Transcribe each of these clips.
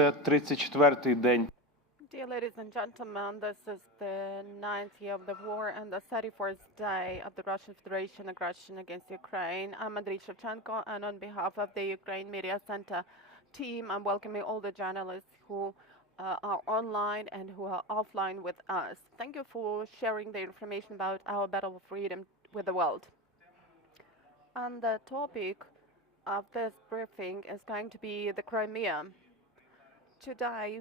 34-й день. Dear ladies and gentlemen, this is the 9th year of the war and the 34th day of the Russian Federation aggression against Ukraine. I'm Andrii, and on behalf of the Ukraine Media Center team, I'm welcoming all the journalists who are online and who are offline with us. Thank you for sharing the information about our battle for freedom with the world. And the topic of this briefing is going to be the Crimea. Today,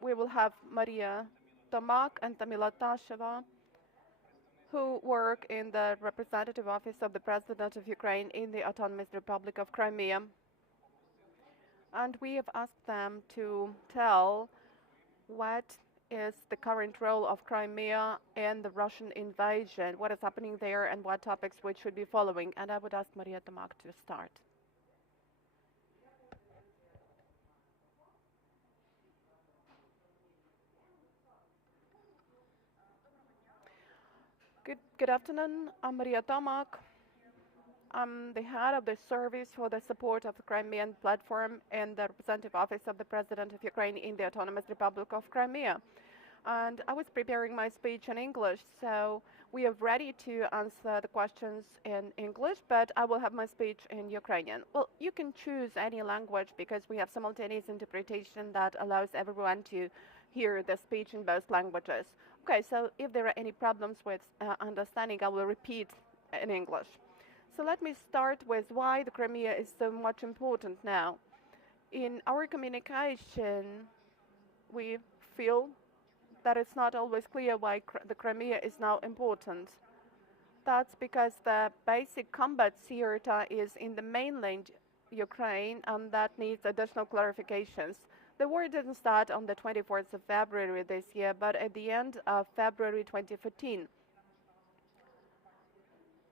we will have Maryna, Tomak, and Tamila Tasheva, who work in the representative office of the President of Ukraine in the Autonomous Republic of Crimea. And we have asked them to tell what is the current role of Crimea in the Russian invasion, what is happening there, and what topics we should be following. And I would ask Maryna Tomak to start. Good afternoon. I'm Maryna Tomak. I'm the head of the service for the support of the Crimean Platform in the representative office of the President of Ukraine in the Autonomous Republic of Crimea. And I was preparing my speech in English, so we are ready to answer the questions in English, but I will have my speech in Ukrainian. Well, you can choose any language because we have simultaneous interpretation that allows everyone to hear the speech in both languages. Okay, so if there are any problems with understanding, I will repeat in English. So let me start with why the Crimea is so much important now. In our communication, we feel that it's not always clear why the Crimea is now important. That's because the basic combat theater is in the mainland Ukraine, and that needs additional clarifications. The war didn't start on the 24th of February this year, but at the end of February 2014.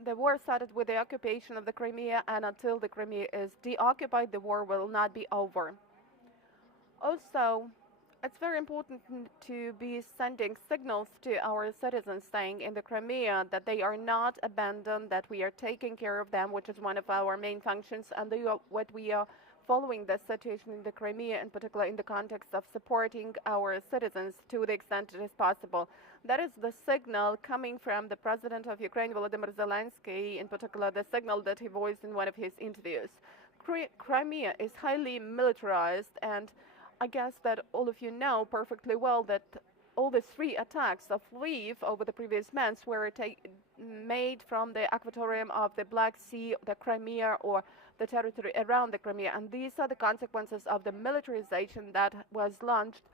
The war started with the occupation of the Crimea, and until the Crimea is deoccupied, the war will not be over. Also, it's very important to be sending signals to our citizens saying in the Crimea that they are not abandoned, that we are taking care of them, which is one of our main functions, and what we are following the situation in the Crimea, in particular in the context of supporting our citizens to the extent it is possible. That is the signal coming from the President of Ukraine, Volodymyr Zelensky, in particular the signal that he voiced in one of his interviews. Crimea is highly militarized, and I guess that all of you know perfectly well that all the 3 attacks of Lviv over the previous months were made from the aquatorium of the Black Sea, the Crimea, or the territory around the Crimea. And these are the consequences of the militarization that was launched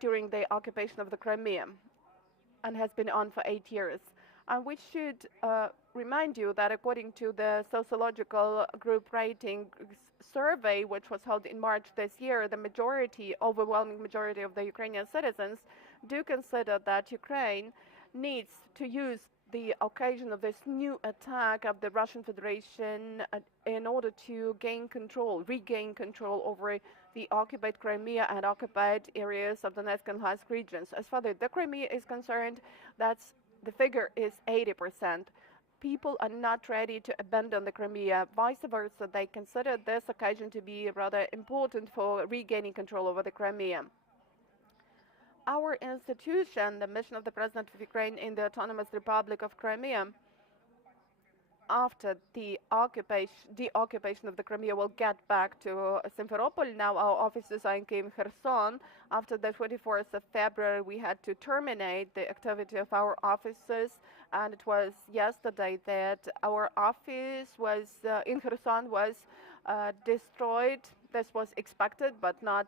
during the occupation of the Crimea and has been on for 8 years. And we should remind you that according to the sociological group rating survey, which was held in March this year, the overwhelming majority of the Ukrainian citizens do consider that Ukraine needs to use the occasion of this new attack of the Russian Federation in order to regain control over the occupied Crimea and occupied areas of the Donetsk and Luhansk regions. As far as the Crimea is concerned, the figure is 80%. People are not ready to abandon the Crimea. Vice versa, they consider this occasion to be rather important for regaining control over the Crimea. Our institution, the mission of the President of Ukraine in the Autonomous Republic of Crimea, after the deoccupation of the Crimea, will get back to Simferopol. Now our offices are in Kyiv, Kherson. After the 24th of February, we had to terminate the activity of our offices, and it was yesterday that our office in Kherson was destroyed. This was expected, but not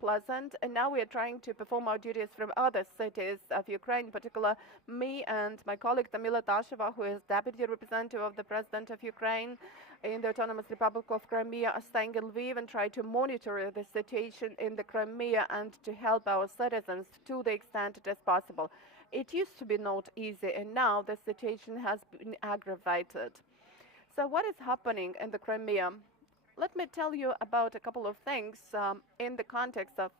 pleasant, and now we are trying to perform our duties from other cities of Ukraine, in particular me and my colleague Tamila Tasheva, who is deputy representative of the President of Ukraine in the Autonomous Republic of Crimea, are staying in Lviv and try to monitor the situation in the Crimea and to help our citizens to the extent it is possible. It used to be not easy, and now the situation has been aggravated. So what is happening in the Crimea? Let me tell you about a couple of things in the context of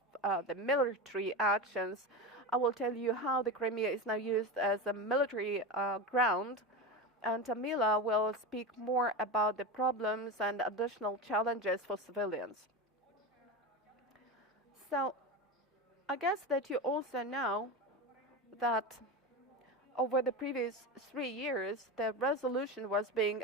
the military actions. I will tell you how the Crimea is now used as a military ground, and Tamila will speak more about the problems and additional challenges for civilians. So I guess that you also know that over the previous 3 years, the resolution was being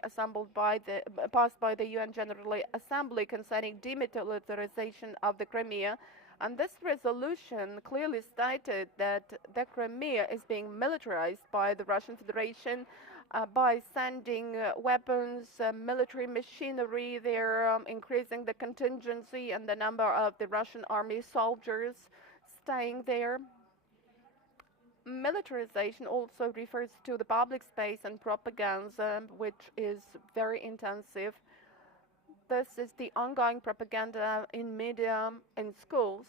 passed by the UN General Assembly concerning demilitarization of the Crimea. And this resolution clearly stated that the Crimea is being militarized by the Russian Federation by sending weapons, military machinery there, increasing the contingency and the number of the Russian army soldiers staying there. Militarization also refers to the public space and propaganda, which is very intensive. This is the ongoing propaganda in media, in schools,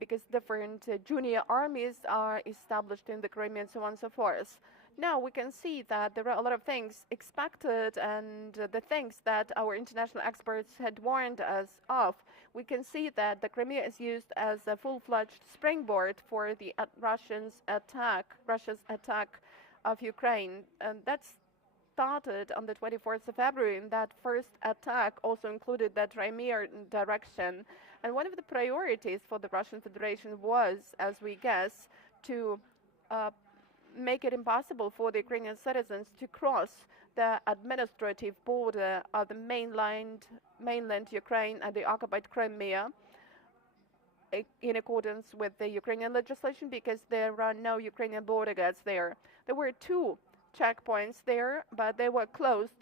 because different junior armies are established in the Crimea and so on and so forth. Now we can see that there are a lot of things expected and the things that our international experts had warned us of. We can see that the Crimea is used as a full-fledged springboard for the Russia's attack of Ukraine. And that started on the 24th of February, and that first attack also included the Crimea direction. And one of the priorities for the Russian Federation was, as we guess, to make it impossible for the Ukrainian citizens to cross the administrative border of the mainland Ukraine and the occupied Crimea in accordance with the Ukrainian legislation, because there are no Ukrainian border guards there. There were 2 checkpoints there, but they were closed,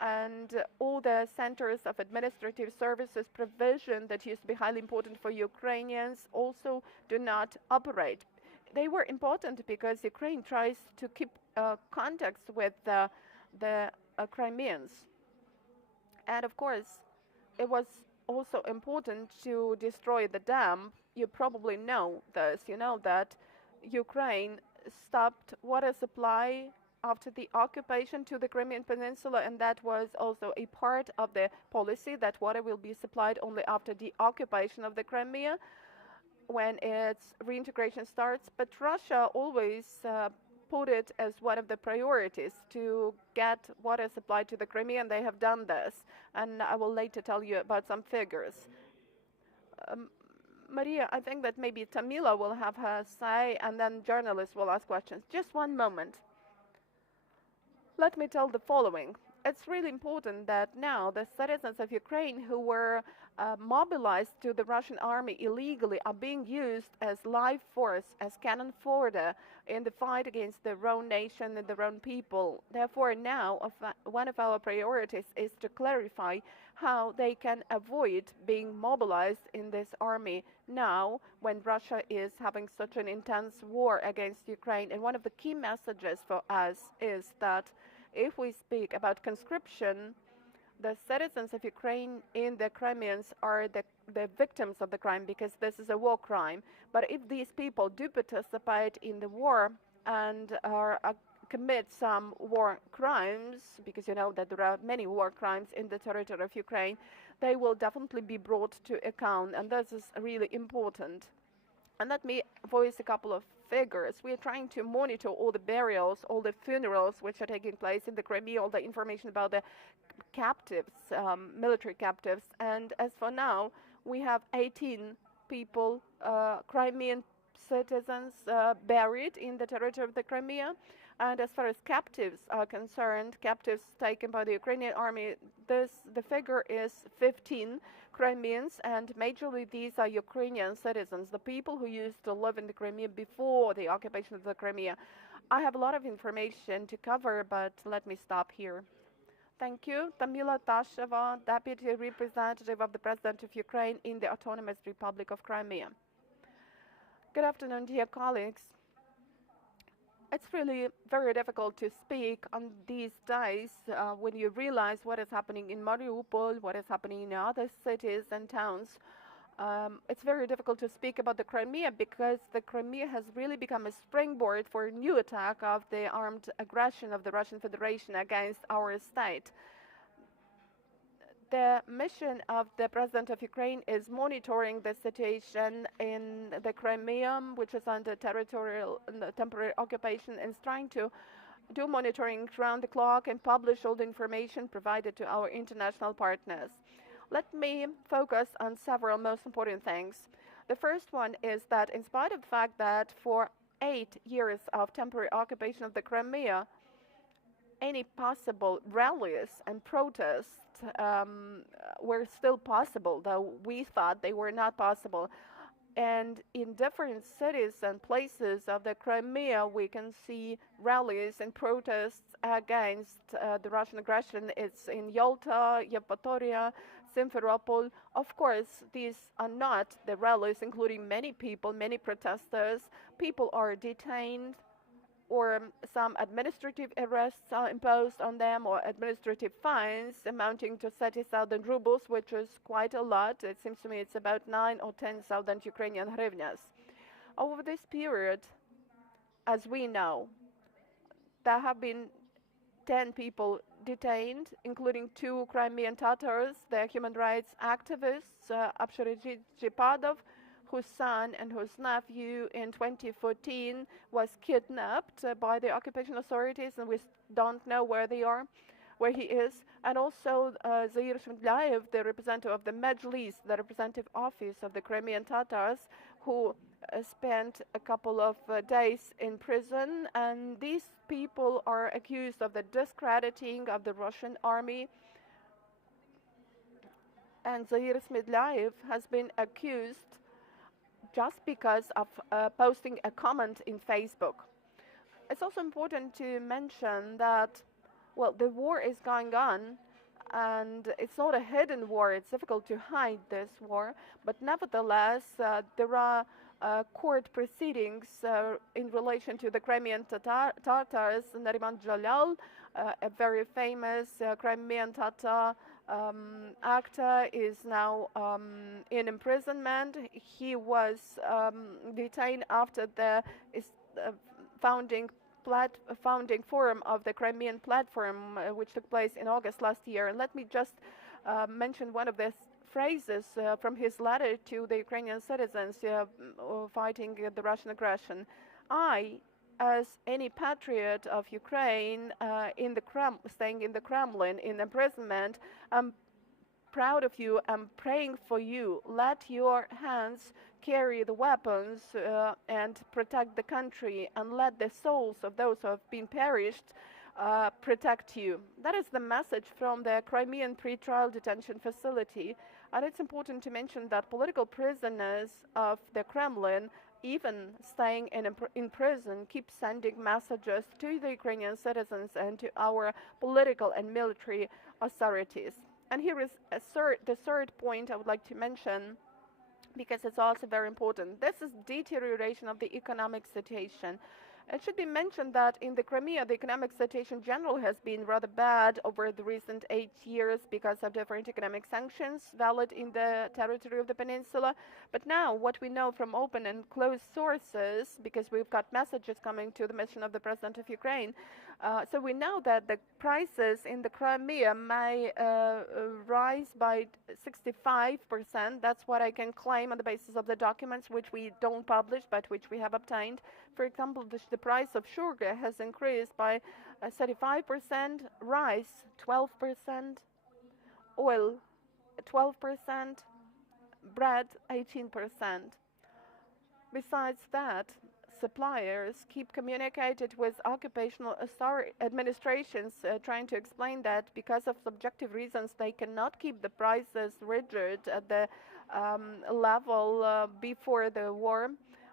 and all the centers of administrative services provision that used to be highly important for Ukrainians also do not operate. They were important because Ukraine tries to keep contacts with the Crimeans. And of course, it was also important to destroy the dam. You probably know this. You know that Ukraine stopped water supply after the occupation to the Crimean Peninsula, and that was also a part of the policy that water will be supplied only after the occupation of the Crimea, when its reintegration starts. But Russia always put it as one of the priorities to get water supply to the Crimea, and they have done this. And I will later tell you about some figures. Maria, I think that maybe Tamila will have her say, and then journalists will ask questions. Just one moment. Let me tell the following. It's really important that now the citizens of Ukraine who were mobilized to the Russian army illegally are being used as live force, as cannon fodder in the fight against their own nation and their own people. Therefore, now one of our priorities is to clarify how they can avoid being mobilized in this army now when Russia is having such an intense war against Ukraine. And one of the key messages for us is that if we speak about conscription, the citizens of Ukraine in the Crimeans are the victims of the crime, because this is a war crime. But if these people do participate in the war and commit some war crimes, because you know that there are many war crimes in the territory of Ukraine, they will definitely be brought to account, and this is really important. And let me voice a couple of figures. We are trying to monitor all the burials, all the funerals which are taking place in the Crimea, all the information about the captives, military captives. And as for now, we have 18 people, Crimean citizens, buried in the territory of the Crimea. And as far as captives are concerned, captives taken by the Ukrainian army, the figure is 15 Crimeans, and majorly these are Ukrainian citizens, the people who used to live in the Crimea before the occupation of the Crimea. I have a lot of information to cover, but let me stop here. Thank you. Tamila Tasheva, Deputy Representative of the President of Ukraine in the Autonomous Republic of Crimea. Good afternoon, dear colleagues. It's really very difficult to speak on these days when you realize what is happening in Mariupol, what is happening in other cities and towns. It's very difficult to speak about the Crimea, because the Crimea has really become a springboard for a new attack of the armed aggression of the Russian Federation against our state. The mission of the President of Ukraine is monitoring the situation in the Crimea, which is under temporary occupation, and is trying to do monitoring round the clock and publish all the information provided to our international partners. Let me focus on several most important things. The first one is that in spite of the fact that for 8 years of temporary occupation of the Crimea, any possible rallies and protests were still possible, though we thought they were not possible. And in different cities and places of the Crimea, we can see rallies and protests against the Russian aggression. It's in Yalta, Yevpatoria, Simferopol. Of course, these are not the rallies, including many people, many protesters. People are detained, or some administrative arrests are imposed on them, or administrative fines amounting to 30,000 rubles, which is quite a lot. It seems to me it's about 9 or 10,000 Ukrainian hryvnias. Over this period, as we know, there have been 10 people detained, including 2 Crimean Tatars, the human rights activists, Serhiy Prytula, whose son and whose nephew in 2014 was kidnapped by the occupation authorities, and we don't know where they are, where he is. And also Serhiy Prytula, the representative of the Mejlis, the representative office of the Crimean Tatars, who spent a couple of days in prison. And these people are accused of the discrediting of the Russian army. And Serhiy Prytula has been accused just because of posting a comment in Facebook. It's also important to mention that, well, the war is going on, and it's not a hidden war. It's difficult to hide this war, but nevertheless, there are court proceedings in relation to the Crimean Tatars. Nariman Jalal, a very famous Crimean Tatar actor, is now in imprisonment. He was detained after the founding forum of the Crimean Platform, which took place in August last year. And let me just mention one of the phrases from his letter to the Ukrainian citizens fighting the Russian aggression. I, as any patriot of Ukraine, staying in the Kremlin in imprisonment, I'm proud of you. I'm praying for you. Let your hands carry the weapons and protect the country, and let the souls of those who have been perished protect you. That is the message from the Crimean pre-trial detention facility. And it's important to mention that political prisoners of the Kremlin, even staying in prison, keep sending messages to the Ukrainian citizens and to our political and military authorities. And here is the third point I would like to mention, because it's also very important. This is deterioration of the economic situation. It should be mentioned that in the Crimea, the economic situation in general has been rather bad over the recent 8 years because of different economic sanctions valid in the territory of the peninsula. But now what we know from open and closed sources, because we've got messages coming to the mission of the President of Ukraine, so we know that the prices in the Crimea may rise by 65%. That's what I can claim on the basis of the documents which we don't publish but which we have obtained. For example, the price of sugar has increased by 35%, rice 12%, oil 12%, bread 18%. Besides that, suppliers keep communicated with occupational administrations trying to explain that because of subjective reasons they cannot keep the prices rigid at the level before the war,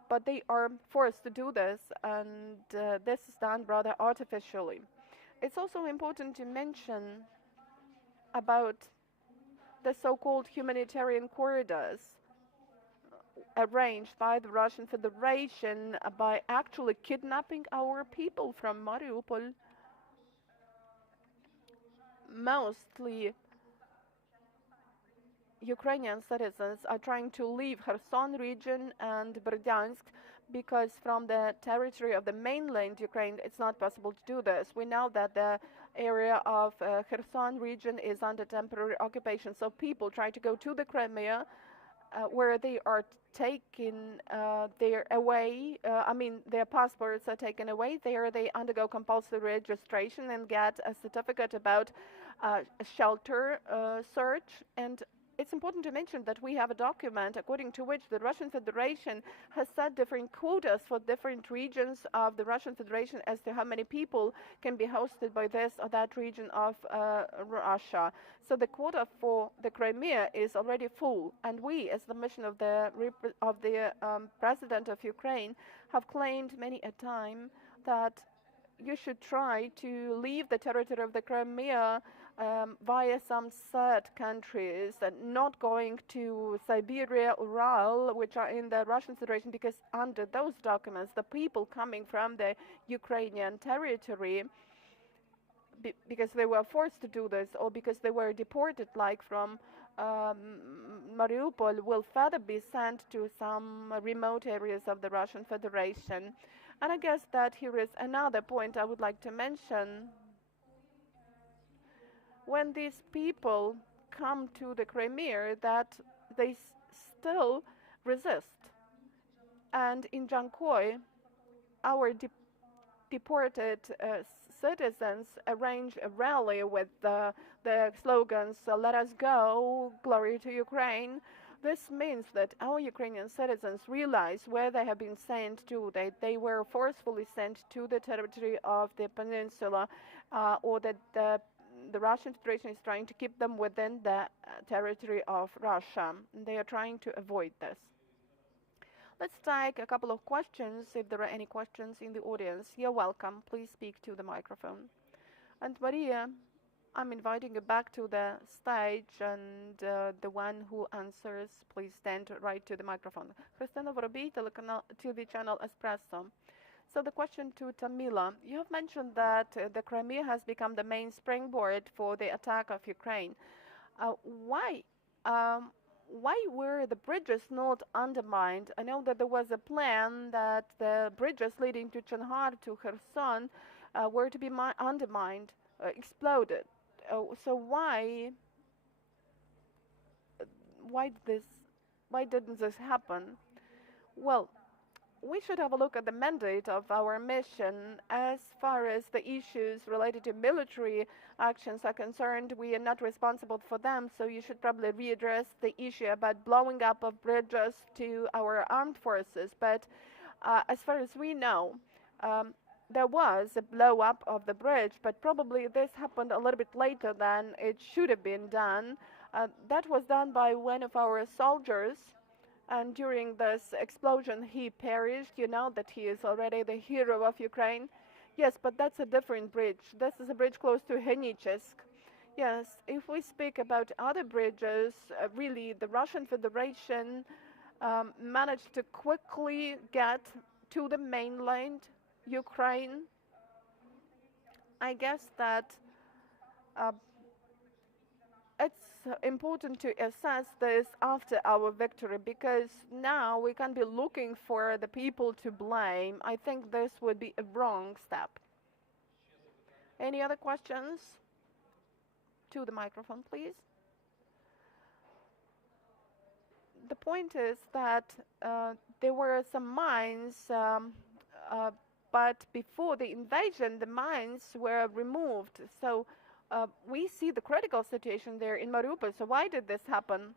but they are forced to do this, and this is done rather artificially. It's also important to mention about the so-called humanitarian corridors arranged by the Russian Federation by actually kidnapping our people from Mariupol. Mostly Ukrainian citizens are trying to leave Kherson region and Berdyansk because from the territory of the mainland Ukraine it's not possible to do this. We know that the area of Kherson region is under temporary occupation, so people try to go to the Crimea where they are taken their passports are taken away. There they undergo compulsory registration and get a certificate about shelter search, and it's important to mention that we have a document according to which the Russian Federation has set different quotas for different regions of the Russian Federation as to how many people can be hosted by this or that region of Russia. So the quota for the Crimea is already full, and we, as the mission of the President of Ukraine, have claimed many a time that you should try to leave the territory of the Crimea via some third countries and not going to Siberia, Ural, which are in the Russian Federation, because under those documents, the people coming from the Ukrainian territory, because they were forced to do this or because they were deported, like from Mariupol, will further be sent to some remote areas of the Russian Federation. And I guess that here is another point I would like to mention. When these people come to the Crimea, that they still resist. And in Jankoy, our deported citizens arrange a rally with the slogans, "Let us go, glory to Ukraine." This means that our Ukrainian citizens realize where they have been sent to. They were forcefully sent to the territory of the peninsula, or that the Russian Federation is trying to keep them within the territory of Russia. They are trying to avoid this. Let's take a couple of questions, if there are any questions in the audience. You're welcome. Please speak to the microphone. And Maria, I'm inviting you back to the stage, and the one who answers, please stand right to the microphone. Christina Vorobey, TV channel Espresso. So the question to Tamila, you have mentioned that the Crimea has become the main springboard for the attack of Ukraine. Why were the bridges not undermined? I know that there was a plan that the bridges leading to Chernhar to Kherson were to be undermined, exploded. So why didn't this happen? Well, we should have a look at the mandate of our mission. As far as the issues related to military actions are concerned, we are not responsible for them, so you should probably readdress the issue about blowing up of bridges to our armed forces. But as far as we know, there was a blow up of the bridge, but probably this happened a little bit later than it should have been done. That was done by one of our soldiers, and during this explosion he perished. You know that he is already the hero of Ukraine. Yes, but that's a different bridge. This is a bridge close to Henichesk. Yes, if we speak about other bridges, really the Russian Federation managed to quickly get to the mainland Ukraine. I guess that it's important to assess this after our victory, because now we can't be looking for the people to blame. I think this would be a wrong step. Any other questions? To the microphone, please. The point is that there were some mines, but before the invasion, the mines were removed. So we see the critical situation there in Mariupol. So why did this happen?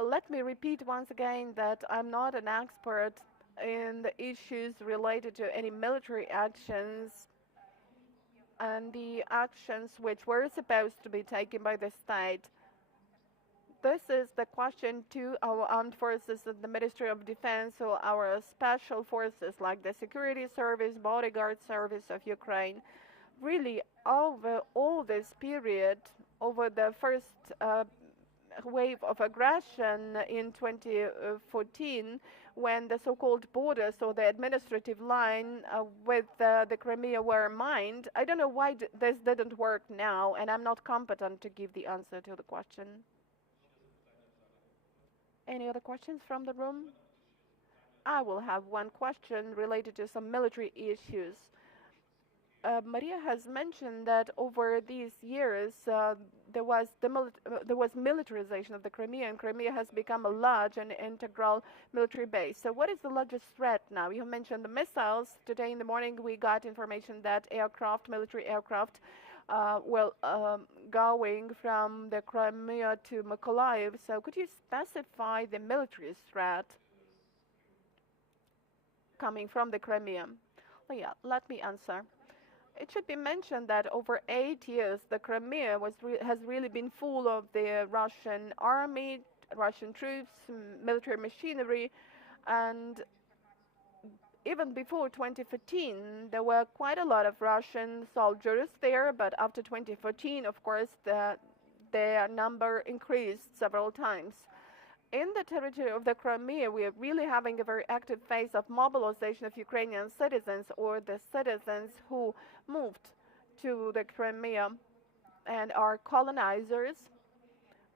Let me repeat once again that I'm not an expert in the issues related to any military actions and the actions which were supposed to be taken by the state. This is the question to our armed forces and the Ministry of Defense, or our special forces like the Security Service, Bodyguard Service of Ukraine. Really, over all this period, over the first wave of aggression in 2014, when the so-called borders or the administrative line with the Crimea were mined, I don't know why this didn't work now, and I'm not competent to give the answer to the question. Any other questions from the room? I will have one question related to some military issues. Maria has mentioned that over these years there was militarization of the Crimea, and Crimea has become a large and integral military base. So what is the largest threat now? You mentioned the missiles. Today in the morning we got information that military aircraft going from the Crimea to Mykolaiv. So could you specify the military threat coming from the Crimea? Oh, yeah, let me answer. It should be mentioned that over 8 years, the Crimea has really been full of the Russian army, Russian troops, military machinery, and even before 2014, there were quite a lot of Russian soldiers there, but after 2014, of course, their number increased several times. In the territory of the Crimea, we are really having a very active phase of mobilization of Ukrainian citizens or the citizens who moved to the Crimea and are colonizers.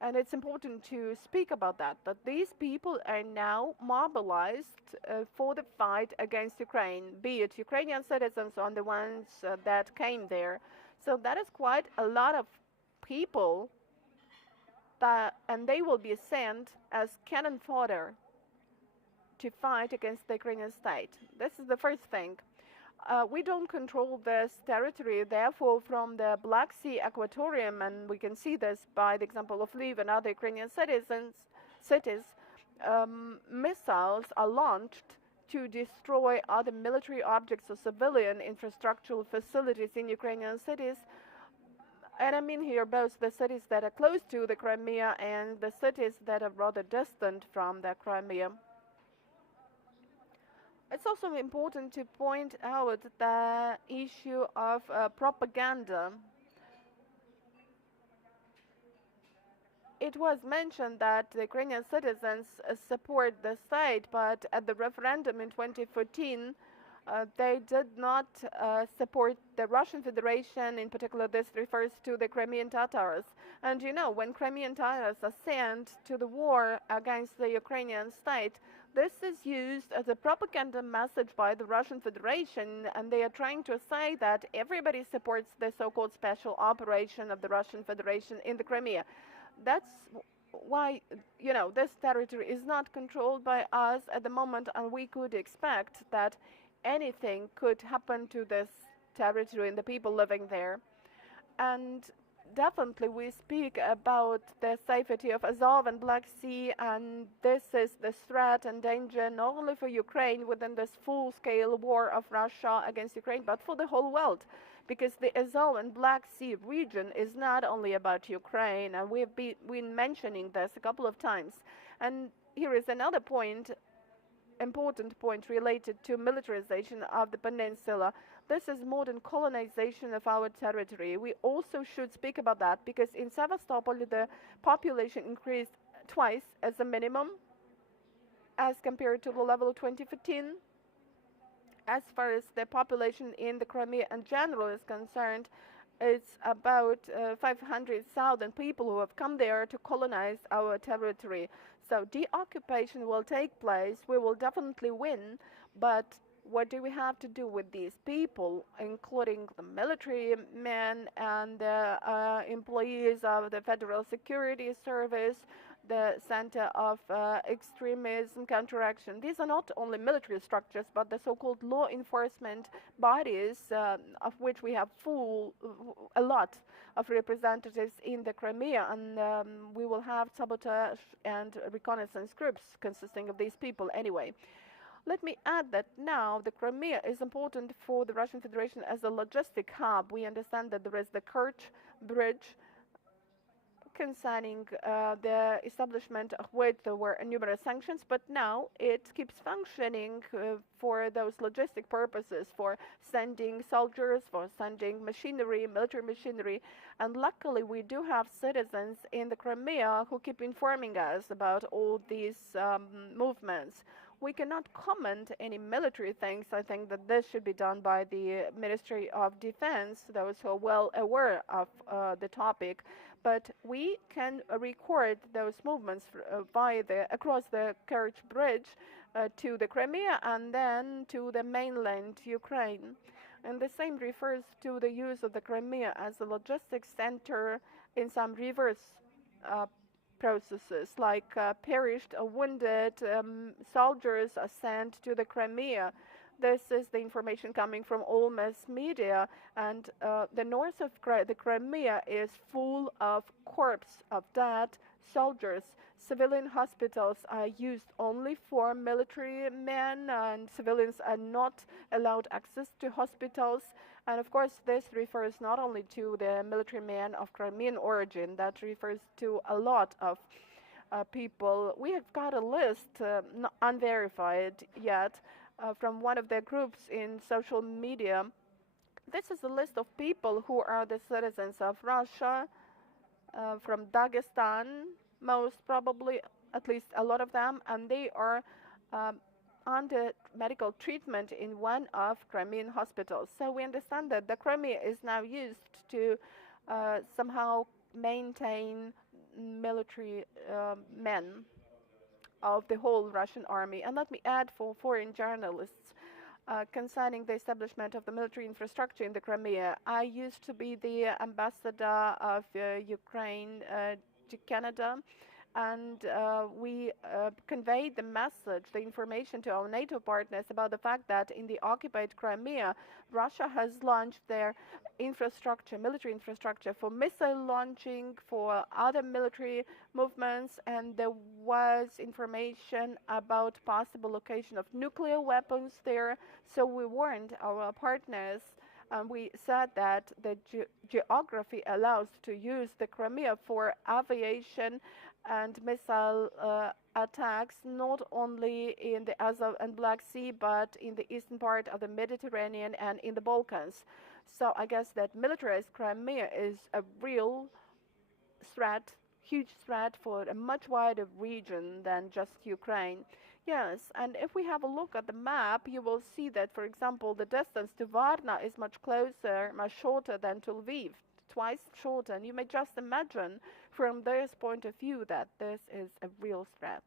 And it's important to speak about that these people are now mobilized for the fight against Ukraine, be it Ukrainian citizens or the ones that came there. So that is quite a lot of people, and they will be sent as cannon fodder to fight against the Ukrainian state. This is the first thing. We don't control this territory, therefore, from the Black Sea Aquatorium, and we can see this by the example of Lviv and other Ukrainian cities, missiles are launched to destroy other military objects or civilian infrastructural facilities in Ukrainian cities. And I mean here both the cities that are close to the Crimea and the cities that are rather distant from the Crimea. It's also important to point out the issue of propaganda. It was mentioned that the Ukrainian citizens support the state, but at the referendum in 2014, they did not support the Russian Federation. In particular, this refers to the Crimean Tatars. And you know, when Crimean Tatars are sent to the war against the Ukrainian state, this is used as a propaganda message by the Russian Federation, and they are trying to say that everybody supports the so-called special operation of the Russian Federation in the Crimea. That's why, you know, this territory is not controlled by us at the moment, and we could expect that anything could happen to this territory and the people living there. And definitely we speak about the safety of Azov and Black Sea, and this is the threat and danger not only for Ukraine within this full-scale war of Russia against Ukraine, but for the whole world, because the Azov and Black Sea region is not only about Ukraine, and we've been mentioning this a couple of times. And here is another point, important point related to militarization of the peninsula. This is modern colonization of our territory. We also should speak about that because in Sevastopol the population increased twice as a minimum as compared to the level of 2015. As far as the population in the Crimea in general is concerned, it's about 500,000 people who have come there to colonize our territory. So deoccupation will take place. We will definitely win, but what do we have to do with these people, including the military men and the employees of the Federal Security Service, the Center of Extremism Counteraction? These are not only military structures, but the so-called law enforcement bodies, of which we have a lot of representatives in the Crimea, and we will have sabotage and reconnaissance groups consisting of these people anyway. Let me add that now the Crimea is important for the Russian Federation as a logistic hub. We understand that there is the Kerch Bridge, concerning the establishment of which there were numerous sanctions, but now it keeps functioning for those logistic purposes, for sending soldiers, for sending machinery, military machinery. And luckily we do have citizens in the Crimea who keep informing us about all these movements. We cannot comment any military things. I think that this should be done by the Ministry of Defense, those who are well aware of the topic. But we can record those movements across the Kerch Bridge to the Crimea and then to the mainland Ukraine. And the same refers to the use of the Crimea as a logistics center in some reverse processes, like perished or wounded soldiers are sent to the Crimea. This is the information coming from all mass media, and the north of the Crimea is full of corpses of dead soldiers. Civilian hospitals are used only for military men, and civilians are not allowed access to hospitals. And of course, this refers not only to the military men of Crimean origin, that refers to a lot of people. We have got a list, not unverified yet, from one of the groups in social media. This is a list of people who are the citizens of Russia, from Dagestan, most probably, at least a lot of them, and they are um, under medical treatment in one of Crimean hospitals. So we understand that the Crimea is now used to somehow maintain military men of the whole Russian army. And let me add for foreign journalists concerning the establishment of the military infrastructure in the Crimea. I used to be the ambassador of Ukraine to Canada, and we conveyed the message, the information to our NATO partners about the fact that in the occupied Crimea, Russia has launched their infrastructure, military infrastructure for missile launching, for other military movements, and there was information about possible location of nuclear weapons there. So we warned our partners, and we said that the geography allows to use the Crimea for aviation and missile attacks, not only in the Azov and Black Sea, but in the eastern part of the Mediterranean and in the Balkans. So I guess that militarized Crimea is a real threat, huge threat for a much wider region than just Ukraine. Yes, and if we have a look at the map, you will see that, for example, the distance to Varna is much closer, much shorter than to Lviv, twice shorter. And you may just imagine from this point of view that this is a real threat.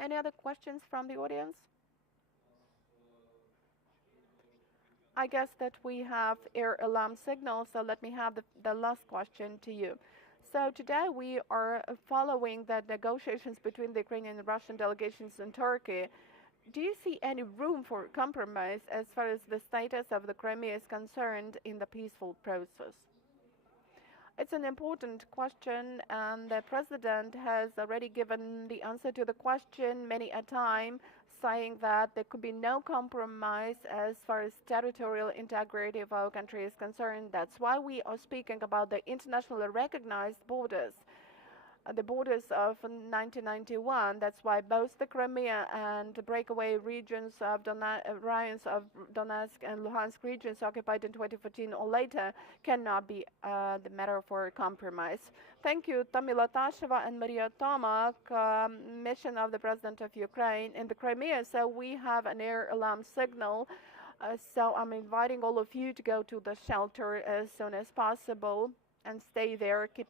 Any other questions from the audience? I guess that we have air alarm signal, so let me have the last question to you. So today we are following the negotiations between the Ukrainian and Russian delegations in Turkey. Do you see any room for compromise as far as the status of the Crimea is concerned in the peaceful process? It's an important question, and the president has already given the answer to the question many a time, saying that there could be no compromise as far as territorial integrity of our country is concerned. That's why we are speaking about the internationally recognized borders, the borders of 1991. That's why both the Crimea and the breakaway regions of Donetsk and Luhansk regions occupied in 2014 or later cannot be the matter for compromise. Thank you, Tamila, Tasheva, and Maria Tomak, mission of the President of Ukraine in the Crimea. So we have an air alarm signal. So I'm inviting all of you to go to the shelter as soon as possible and stay there. Keep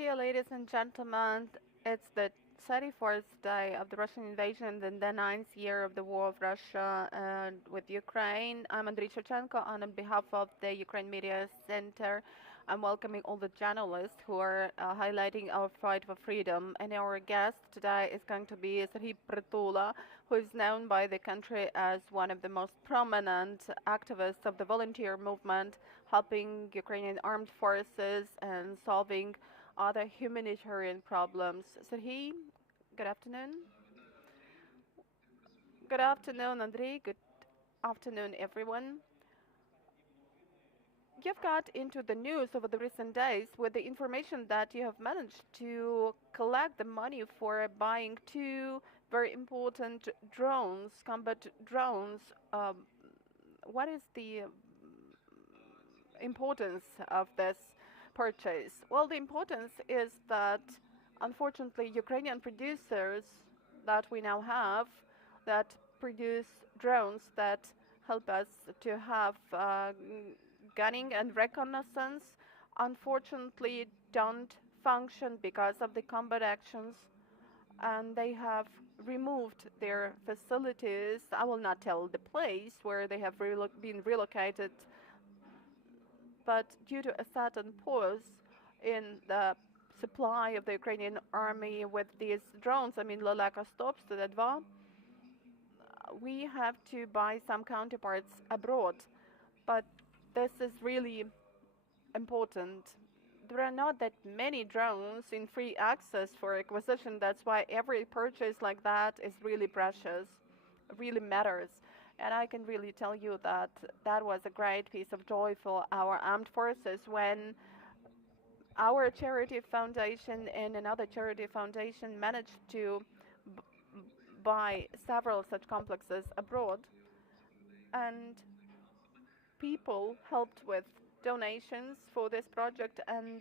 Dear ladies and gentlemen, it's the 34th day of the Russian invasion and the 9th year of the war of Russia with Ukraine. I'm Andrii and on behalf of the Ukraine Media Center, I'm welcoming all the journalists who are highlighting our fight for freedom. And our guest today is going to be Serhiy Prytula, who is known by the country as one of the most prominent activists of the volunteer movement, helping Ukrainian armed forces and solving other humanitarian problems. Serhiy, good afternoon. Good afternoon, Andrii. Good afternoon, everyone. You've got into the news over the recent days with the information that you have managed to collect the money for buying two very important drones, combat drones. What is the importance of this purchase? Well, the importance is that unfortunately Ukrainian producers that we now have that produce drones that help us to have gunning and reconnaissance unfortunately don't function because of the combat actions, and they have removed their facilities. I will not tell the place where they have been relocated, but due to a sudden pause in the supply of the Ukrainian army with these drones, I mean Leleka stops to Tasheva, we have to buy some counterparts abroad. But this is really important. There are not that many drones in free access for acquisition. That's why every purchase like that is really precious, really matters. And I can really tell you that that was a great piece of joy for our armed forces when our charity foundation and another charity foundation managed to buy several such complexes abroad. And people helped with donations for this project, and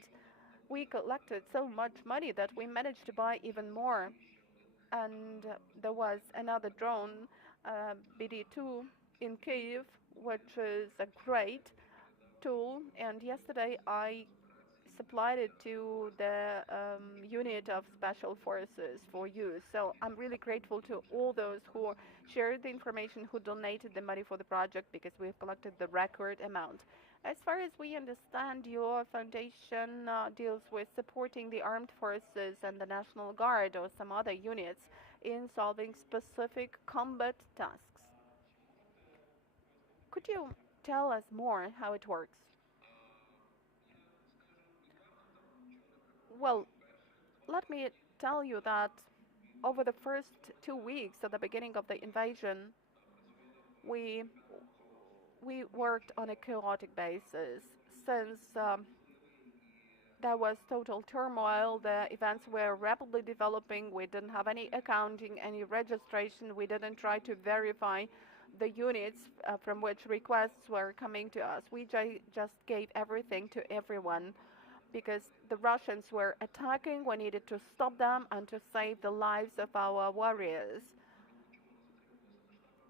we collected so much money that we managed to buy even more. And there was another drone, BD2, in Kyiv, which is a great tool. And yesterday I supplied it to the unit of special forces for use. So I'm really grateful to all those who shared the information, who donated the money for the project, because we've collected the record amount. As far as we understand, your foundation deals with supporting the armed forces and the National Guard or some other units in solving specific combat tasks. Could you tell us more how it works? Well, let me tell you that over the first 2 weeks at the beginning of the invasion, we worked on a chaotic basis. Since there was total turmoil, the events were rapidly developing. We didn't have any accounting, any registration. We didn't try to verify the units from which requests were coming to us. We just gave everything to everyone, because the Russians were attacking. We needed to stop them and to save the lives of our warriors.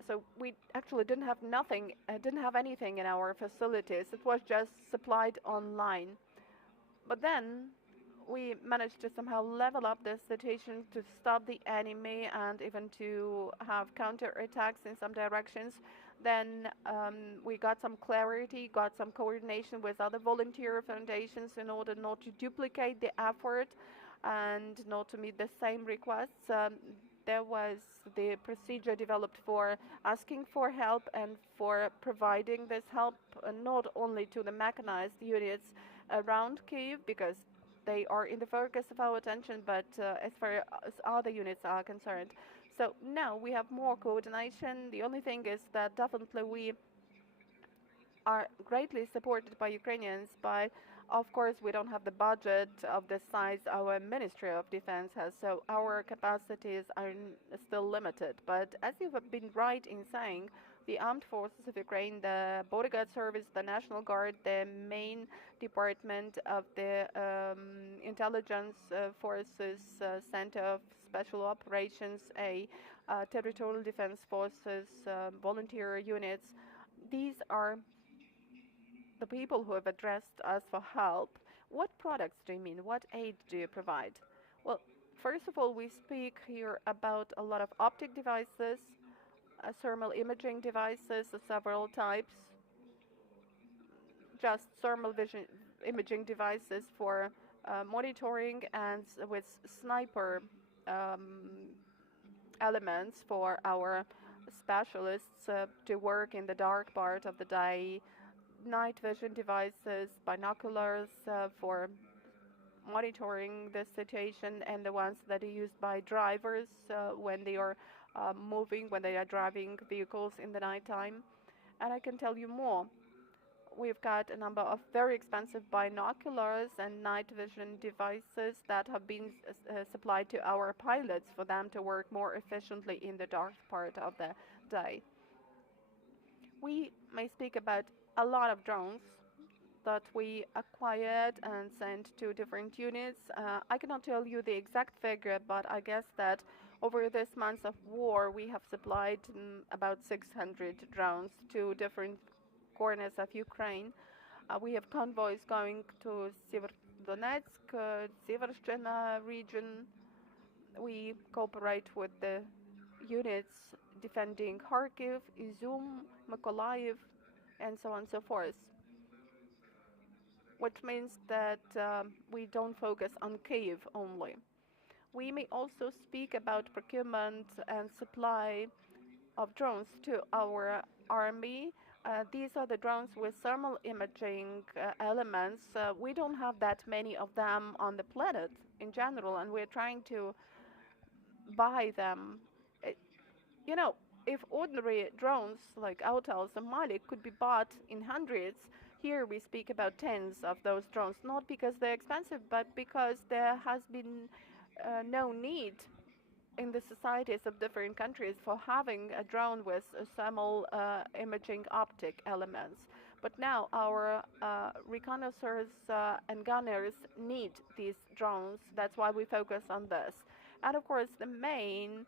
So we actually didn't have anything in our facilities. It was just supplied online. But then we managed to somehow level up the situation, to stop the enemy and even to have counterattacks in some directions. Then we got some clarity, got some coordination with other volunteer foundations in order not to duplicate the effort and not to meet the same requests. There was the procedure developed for asking for help and for providing this help not only to the mechanized units around Kyiv, because they are in the focus of our attention, but as far as other units are concerned. So now we have more coordination. The only thing is that definitely we are greatly supported by Ukrainians, but of course we don't have the budget of the size our Ministry of Defense has, so our capacities are still limited. But as you have been right in saying, the armed forces of Ukraine, the border guard service, the National Guard, the main department of the intelligence forces, Center of Special Operations, territorial defense forces, volunteer units, these are the people who have addressed us for help. What products do you mean? What aid do you provide? Well, first of all, we speak here about a lot of optic devices, thermal imaging devices of several types, just thermal vision imaging devices for monitoring, and with sniper um, elements for our specialists to work in the dark part of the day, night vision devices, binoculars for monitoring the situation, and the ones that are used by drivers when they are moving, when they are driving vehicles in the nighttime. And I can tell you more. We've got a number of very expensive binoculars and night vision devices that have been supplied to our pilots for them to work more efficiently in the dark part of the day. We may speak about a lot of drones that we acquired and sent to different units. I cannot tell you the exact figure, but I guess that over this month of war, we have supplied about 600 drones to different corners of Ukraine. We have convoys going to Severodonetsk, Severshchina region. We cooperate with the units defending Kharkiv, Izum, Mykolaiv, and so on and so forth, which means that we don't focus on Kyiv only. We may also speak about procurement and supply of drones to our army. These are the drones with thermal imaging elements. We don't have that many of them on the planet in general, and we're trying to buy them. It, you know, if ordinary drones like Autals and Malik could be bought in hundreds, here we speak about tens of those drones, not because they're expensive, but because there has been no need in the societies of different countries for having a drone with thermal imaging optic elements. But now our reconnaisseurs and gunners need these drones. That's why we focus on this. And of course, the main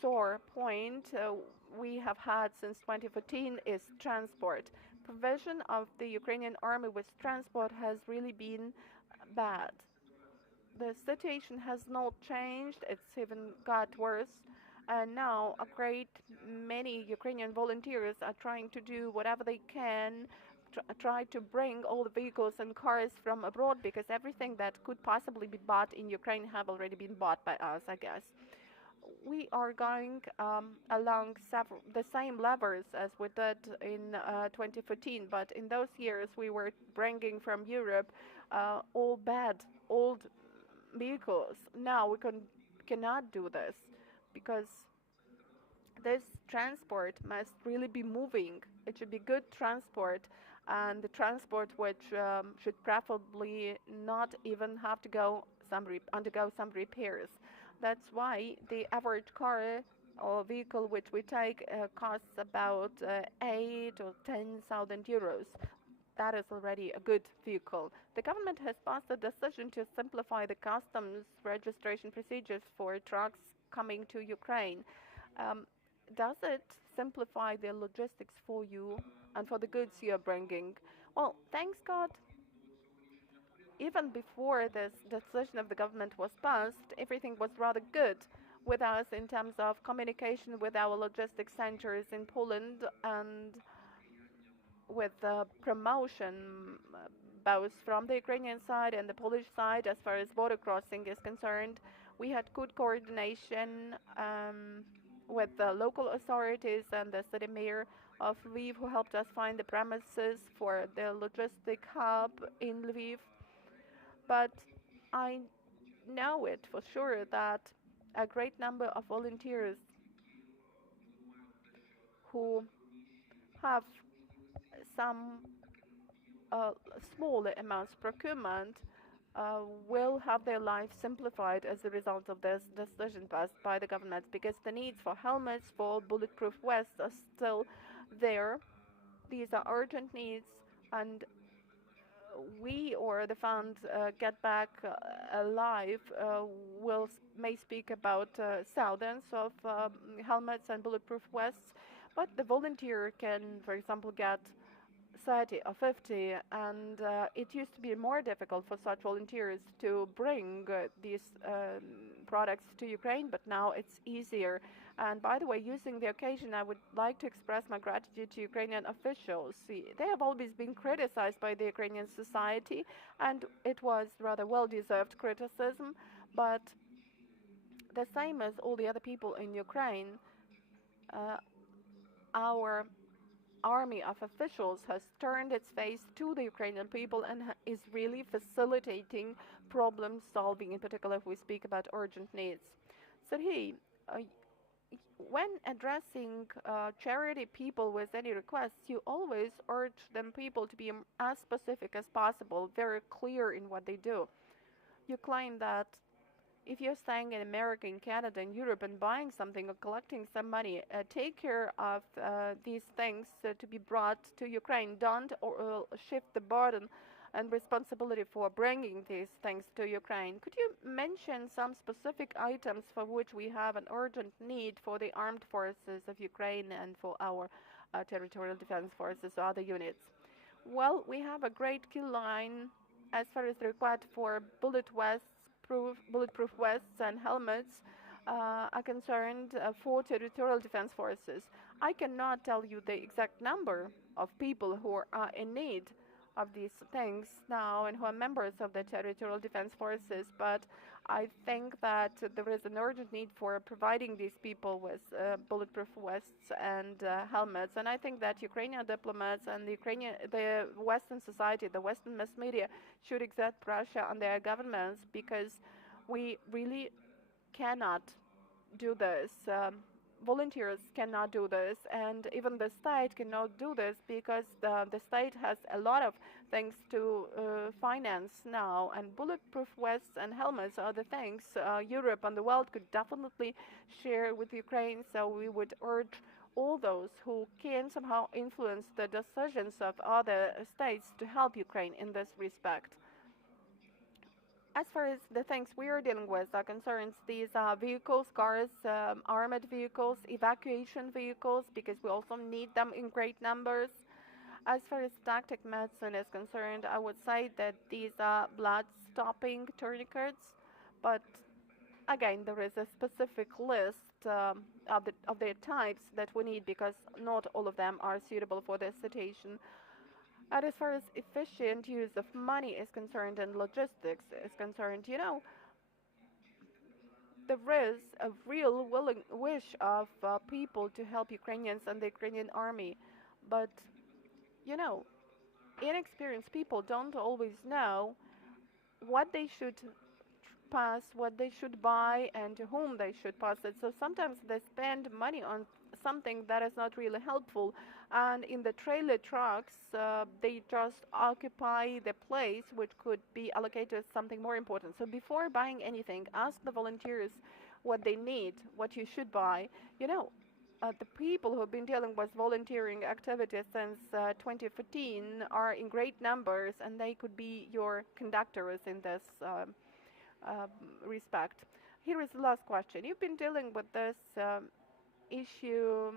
sore point we have had since 2014 is transport. Provision of the Ukrainian army with transport has really been bad. The situation has not changed, it's even got worse. And now a great many Ukrainian volunteers are trying to do whatever they can, try to bring all the vehicles and cars from abroad, because everything that could possibly be bought in Ukraine have already been bought by us, I guess. We are going along the same levers as we did in 2014, but in those years we were bringing from Europe all bad, old vehicles. Now we cannot do this because this transport must really be moving. It should be good transport, and the transport which should preferably not even have to undergo some repairs. That's why the average car or vehicle which we take costs about 8 or 10,000 euros. That is already a good vehicle. The government has passed a decision to simplify the customs registration procedures for trucks coming to Ukraine. Does it simplify the logistics for you and for the goods you're bringing? Well, thanks God, even before this decision of the government was passed, everything was rather good with us in terms of communication with our logistics centers in Poland, and with the promotion both from the Ukrainian side and the Polish side as far as border crossing is concerned. We had good coordination with the local authorities and the city mayor of Lviv, who helped us find the premises for the logistic hub in Lviv. But I know it for sure that a great number of volunteers who have some smaller amounts procurement will have their life simplified as a result of this decision passed by the government, because the needs for helmets, for bulletproof vests are still there. These are urgent needs, and we or the fund Get Back Alive may speak about thousands of helmets and bulletproof vests, but the volunteer can, for example, get 30 or 50, and it used to be more difficult for such volunteers to bring these products to Ukraine, but now it's easier. And by the way, using the occasion, I would like to express my gratitude to Ukrainian officials. See, they have always been criticized by the Ukrainian society, and it was rather well-deserved criticism, but the same as all the other people in Ukraine, uh, our army of officials has turned its face to the Ukrainian people and is really facilitating problem solving, in particular if we speak about urgent needs. Serhiy, uh, when addressing charity people with any requests, you always urge them people to be as specific as possible, very clear in what they do. You claim that if you're staying in America, in Canada, in Europe, and buying something or collecting some money, take care of these things to be brought to Ukraine. Don't shift the burden and responsibility for bringing these things to Ukraine. Could you mention some specific items for which we have an urgent need for the armed forces of Ukraine and for our territorial defense forces or other units? Well, we have a great kill line as far as the required for bulletproof vests and helmets are concerned for territorial defense forces. I cannot tell you the exact number of people who are in need of these things now and who are members of the territorial defense forces, but I think that there is an urgent need for providing these people with bulletproof vests and helmets. And I think that Ukrainian diplomats and the Western society, the Western mass media, should exert pressure on their governments, because we really cannot do this. Volunteers cannot do this, and even the state cannot do this, because the state has a lot of things to finance now, and bulletproof vests and helmets are the things Europe and the world could definitely share with Ukraine. So we would urge all those who can somehow influence the decisions of other states to help Ukraine in this respect. As far as the things we are dealing with are concerned, these are vehicles, cars, armored vehicles, evacuation vehicles, because we also need them in great numbers. As far as tactic medicine is concerned, I would say that these are blood-stopping tourniquets, but again, there is a specific list of the types that we need, because not all of them are suitable for this situation. And as far as efficient use of money is concerned and logistics is concerned, there is a real wish of people to help Ukrainians and the Ukrainian army. But, inexperienced people don't always know what they should pass, what they should buy, and to whom they should pass it. So sometimes they spend money on something that is not really helpful, and in the trailer trucks they just occupy the place which could be allocated to something more important. So before buying anything, ask the volunteers what they need, what you should buy. The people who have been dealing with volunteering activities since 2014 are in great numbers, and they could be your conductors in this respect. Here is the last question. You've been dealing with this issue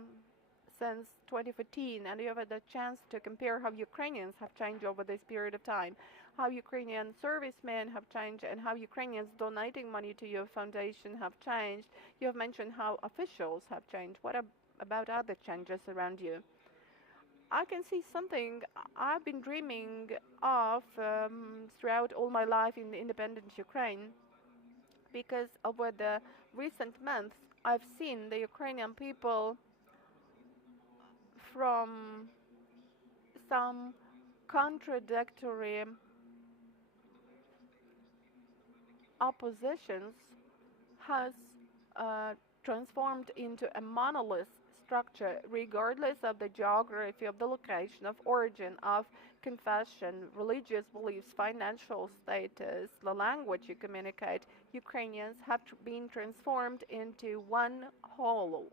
since 2014, and you have had a chance to compare how Ukrainians have changed over this period of time, how Ukrainian servicemen have changed, and how Ukrainians donating money to your foundation have changed. You have mentioned how officials have changed. What about other changes around you? I can see something I've been dreaming of throughout all my life in the independent Ukraine, because over the recent months I've seen the Ukrainian people from some contradictory oppositions has transformed into a monolith structure, regardless of the geography, of the location, of origin, of confession, religious beliefs, financial status, the language you communicate. Ukrainians have been transformed into one whole,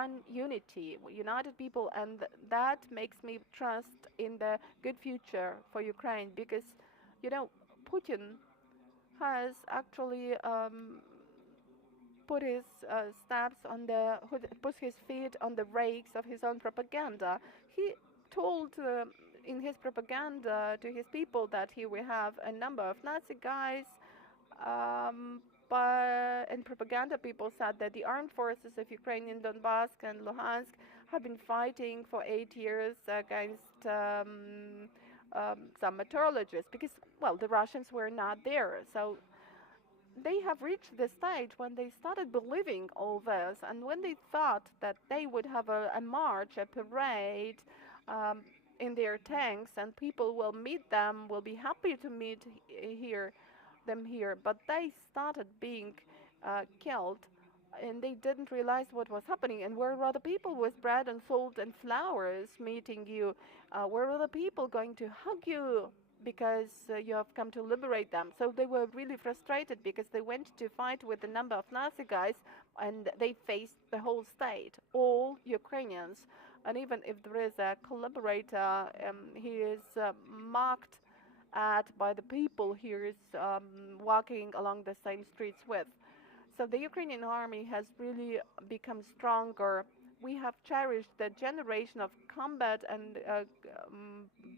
one unity, united people, and that makes me trust in the good future for Ukraine, because, Putin has actually put his put his feet on the rakes of his own propaganda. He told in his propaganda to his people that here we have a number of Nazi guys, um, but in propaganda people said that the armed forces of Ukrainian Donbass and Luhansk have been fighting for 8 years against some meteorologists because, well, the Russians were not there. So they have reached the stage when they started believing all this, and when they thought that they would have a march, a parade um, in their tanks, and people will meet them, will be happy to meet them here, but they started being killed, and they didn't realize what was happening. And where were the people with bread and salt and flowers meeting you? Where were the people going to hug you because you have come to liberate them? So they were really frustrated because they went to fight with a number of Nazi guys, and they faced the whole state, all Ukrainians. And even if there is a collaborator, he is mocked at by the people he is walking along the same streets with. So the Ukrainian army has really become stronger. We have cherished the generation of combat and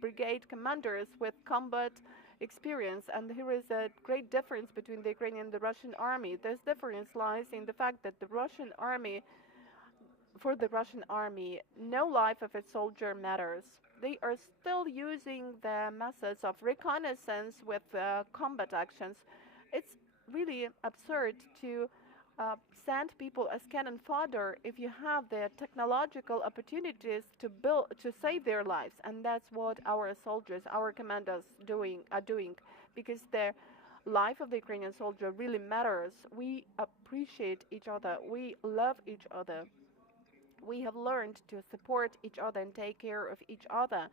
brigade commanders with combat experience, and here is a great difference between the Ukrainian and the Russian army. This difference lies in the fact that for the Russian army, no life of a soldier matters. They are still using the methods of reconnaissance with combat actions. It's really absurd to send people as cannon fodder if you have the technological opportunities to save their lives, and that's what our soldiers, our commanders are doing, because the life of the Ukrainian soldier really matters. We appreciate each other. We love each other. We have learned to support each other and take care of each other.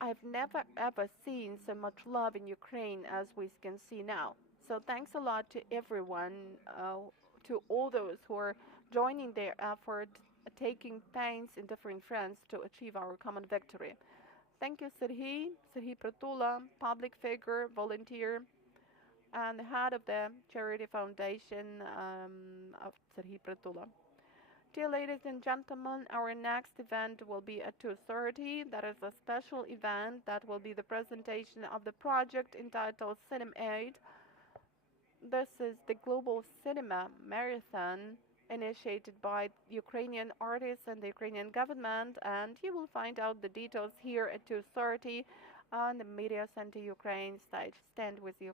I've never ever seen so much love in Ukraine as we can see now. So thanks a lot to everyone, to all those who are joining their effort, taking pains in different fronts to achieve our common victory. Thank you, Serhiy Prytula, public figure, volunteer, and the head of the charity foundation of Serhiy Prytula. Dear ladies and gentlemen, our next event will be at 2:30. That is a special event that will be the presentation of the project entitled CinemAid. This is the global cinema marathon initiated by Ukrainian artists and the Ukrainian government, and you will find out the details here at 2:30 on the Media Center Ukraine stage. Stand with you.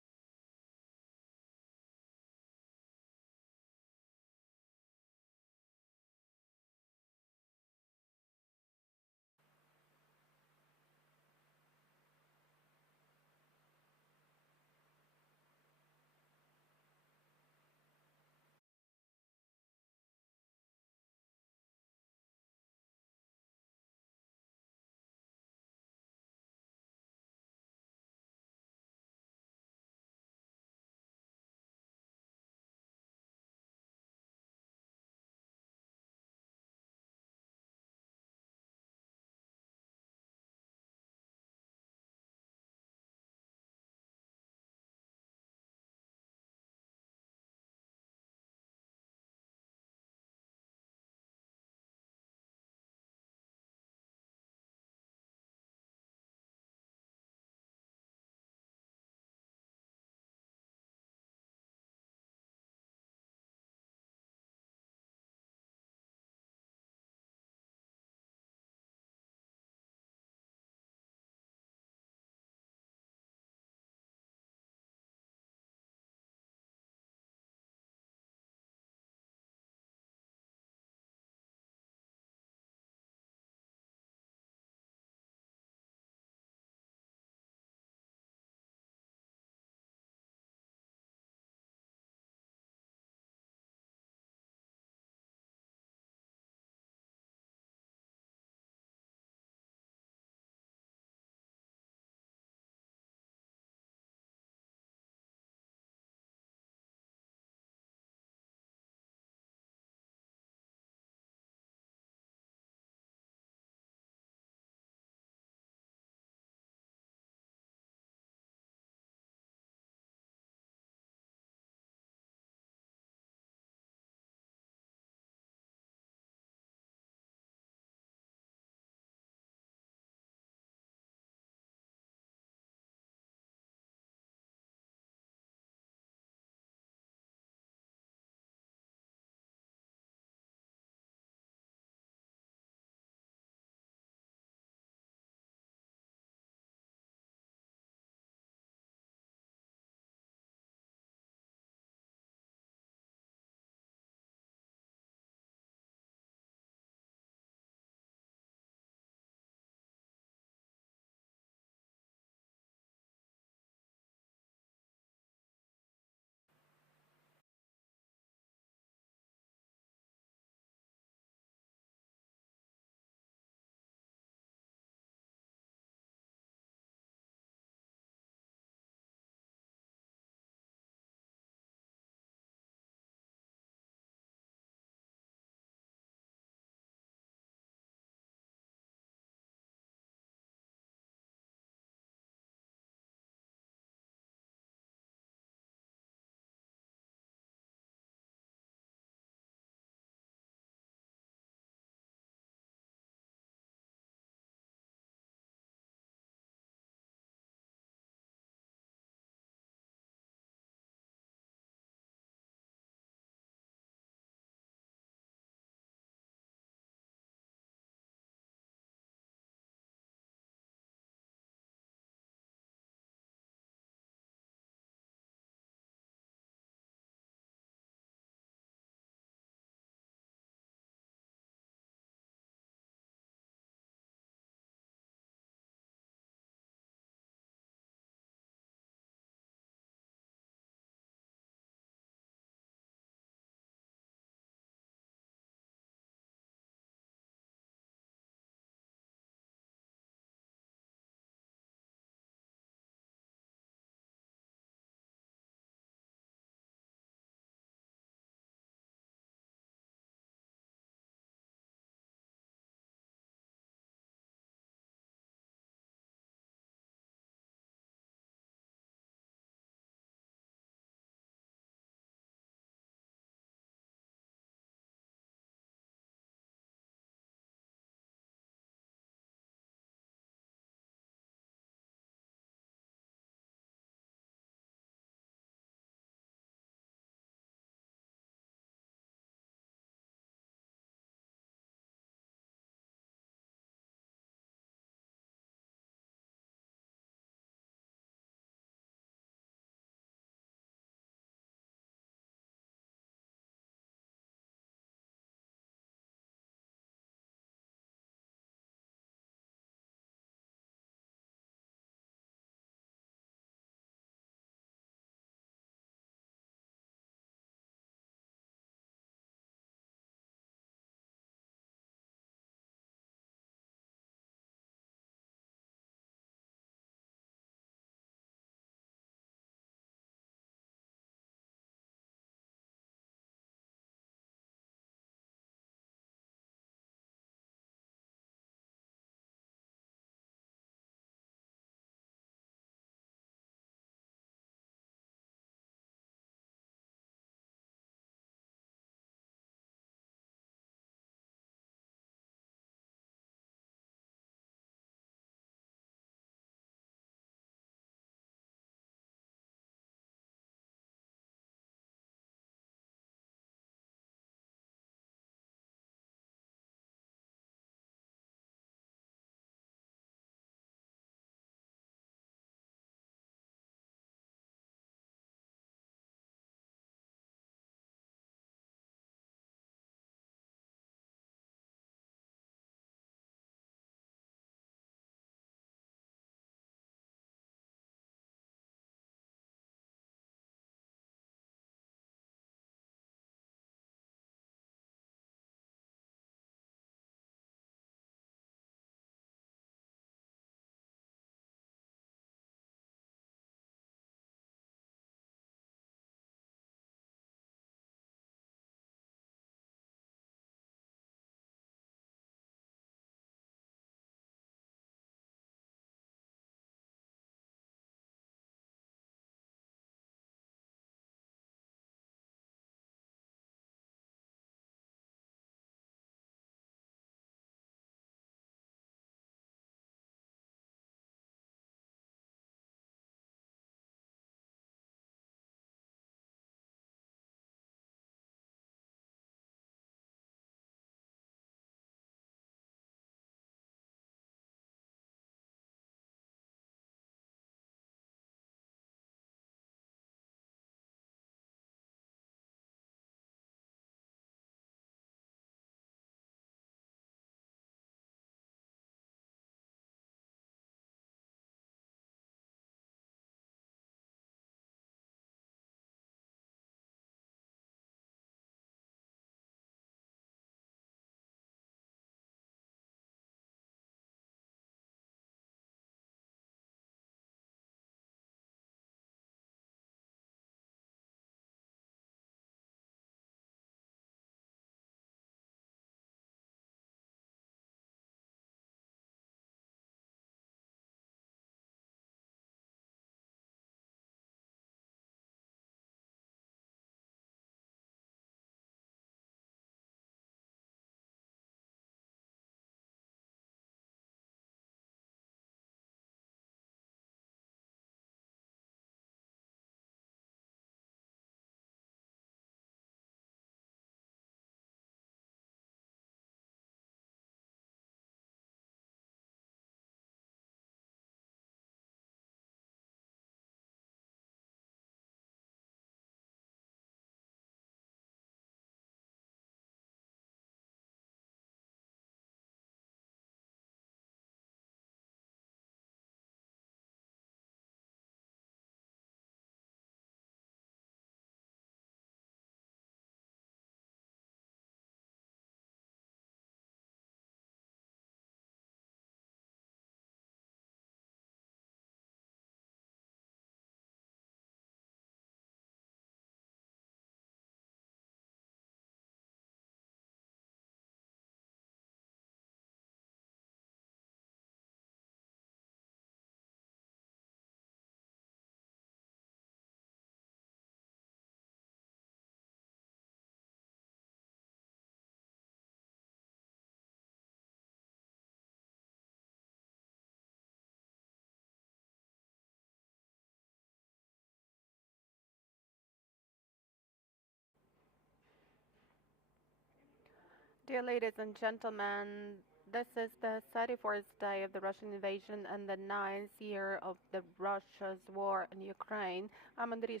Dear ladies and gentlemen, this is the 34th day of the Russian invasion and the 9th year of the Russia's war in Ukraine. I'm Andrii,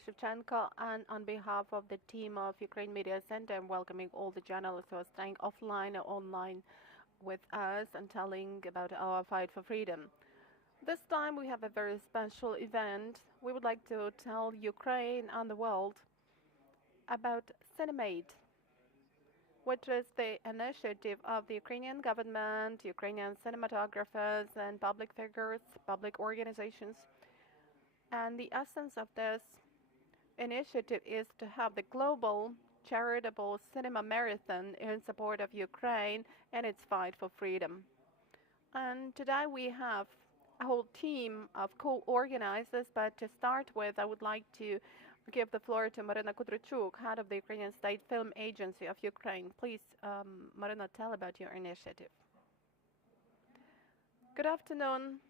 and on behalf of the team of Ukraine Media Center, I'm welcoming all the journalists who are staying offline or online with us and telling about our fight for freedom. This time we have a very special event. We would like to tell Ukraine and the world about CinemAid, which is the initiative of the Ukrainian government, Ukrainian cinematographers and public figures, public organizations. And the essence of this initiative is to have the global charitable cinema marathon in support of Ukraine and its fight for freedom. And today we have a whole team of co-organizers, but to start with, I would like to give the floor to Maryna Kudrechuk, head of the Ukrainian State Film Agency of Ukraine. Please, Maryna, tell about your initiative. Good afternoon.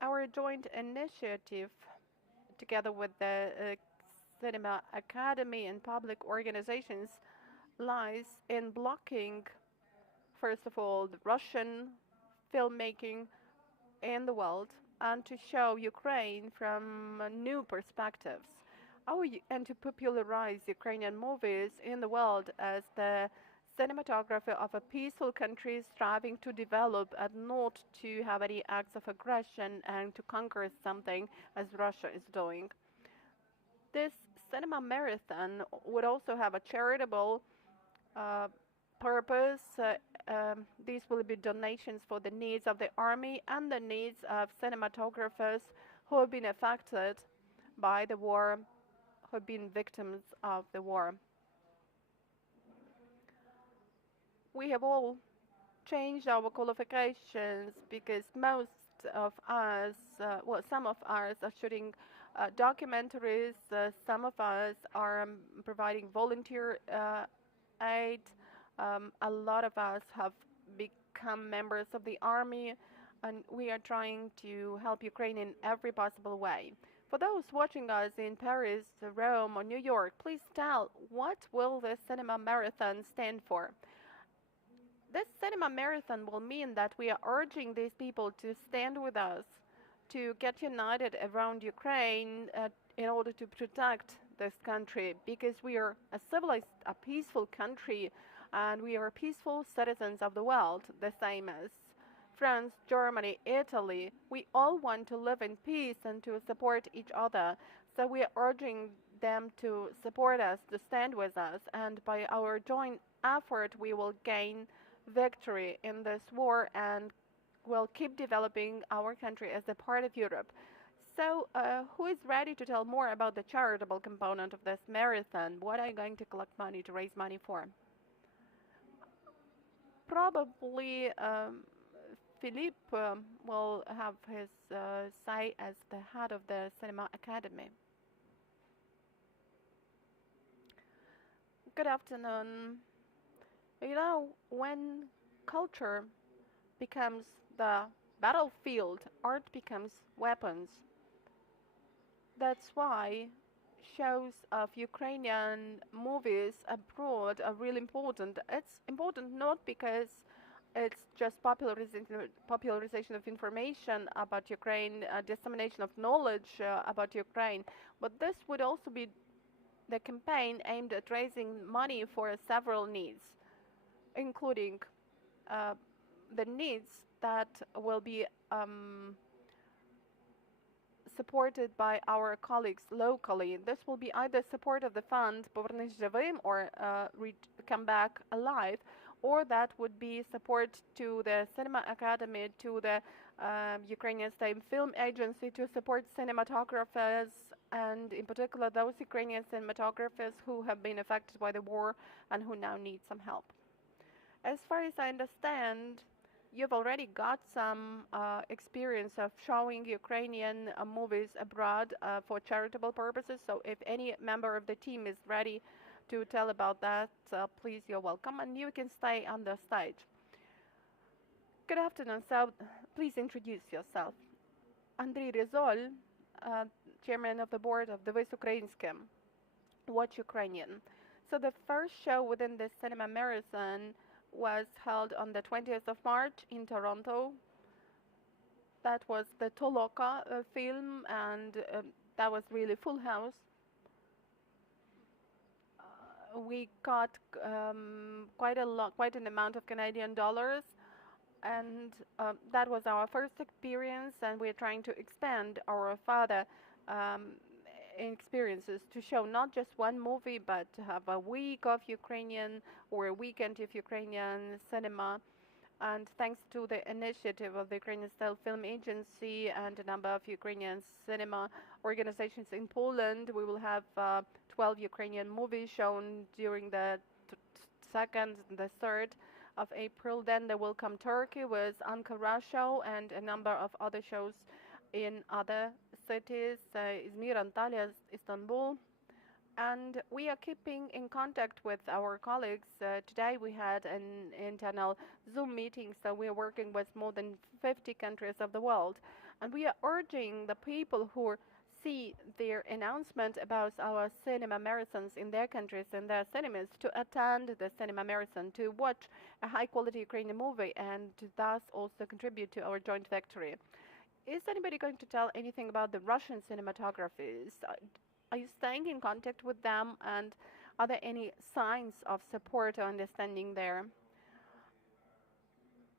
Our joint initiative, together with the Cinema Academy and public organizations, lies in blocking, first of all, the Russian filmmaking in the world and to show Ukraine from new perspectives. And to popularize Ukrainian movies in the world as the cinematography of a peaceful country striving to develop and not to have any acts of aggression and to conquer something as Russia is doing. This cinema marathon would also have a charitable purpose. These will be donations for the needs of the army and the needs of cinematographers who have been affected by the war, who have been victims of the war. We have all changed our qualifications because most of us, some of us are shooting documentaries, some of us are providing volunteer aid, a lot of us have become members of the army, and we are trying to help Ukraine in every possible way. For those watching us in Paris, Rome, or New York, please tell, what will the cinema marathon stand for? This cinema marathon will mean that we are urging these people to stand with us, to get united around Ukraine in order to protect this country, because we are a civilized, a peaceful country, and we are peaceful citizens of the world, the same as France, Germany, Italy. We all want to live in peace and to support each other. So we are urging them to support us, to stand with us, and by our joint effort, we will gain victory in this war and will keep developing our country as a part of Europe. So, who is ready to tell more about the charitable component of this marathon? What are you going to collect money to raise money for? Probably Philippe will have his say as the head of the Cinema Academy. Good afternoon. You know, when culture becomes the battlefield, art becomes weapons. That's why shows of Ukrainian movies abroad are really important. It's important not because it's just popularization of information about Ukraine, dissemination of knowledge about Ukraine, but this would also be the campaign aimed at raising money for several needs, including the needs that will be supported by our colleagues locally. This will be either support of the fund Повернись живим or Come Back Alive, or that would be support to the Cinema Academy, to the Ukrainian State Film Agency, to support cinematographers, and in particular those Ukrainian cinematographers who have been affected by the war and who now need some help. As far as I understand, you've already got some experience of showing Ukrainian movies abroad for charitable purposes, so if any member of the team is ready to tell about that, please, you're welcome, and you can stay on the stage. Good afternoon, so please introduce yourself. Andrii, Rizol, chairman of the board of Dyvys Ukrainske, Watch Ukrainian. So the first show within the cinema marathon was held on the 20th of March in Toronto. That was the Toloka film, and that was really full house. We got quite an amount of Canadian dollars, and that was our first experience, and we're trying to expand our further experiences to show not just one movie, but to have a week of Ukrainian or a weekend of Ukrainian cinema. And thanks to the initiative of the Ukrainian Style Film Agency and a number of Ukrainian cinema organizations in Poland, we will have 12 Ukrainian movies shown during the 2nd and the 3rd of April. Then there will come Turkey with Ankara show and a number of other shows in other cities, Izmir, Antalya, Istanbul. And we are keeping in contact with our colleagues. Today we had an internal Zoom meeting, so we are working with more than 50 countries of the world. And we are urging the people who see their announcement about our cinema marathons in their countries and their cinemas to attend the cinema marathon, to watch a high-quality Ukrainian movie, and to thus also contribute to our joint victory. Is anybody going to tell anything about the Russian cinematographies? Are you staying in contact with them, and are there any signs of support or understanding there?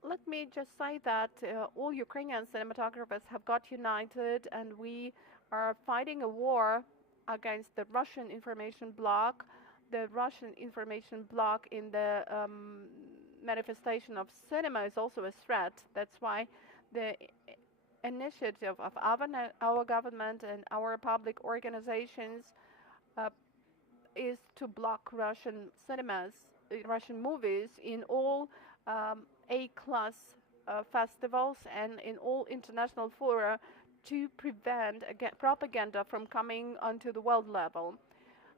Let me just say that all Ukrainian cinematographers have got united, and we are fighting a war against the Russian information bloc. The Russian information bloc in the manifestation of cinema is also a threat. That's why the initiative of our government and our public organizations is to block Russian cinemas, Russian movies in all A-class festivals and in all international fora to prevent propaganda from coming onto the world level.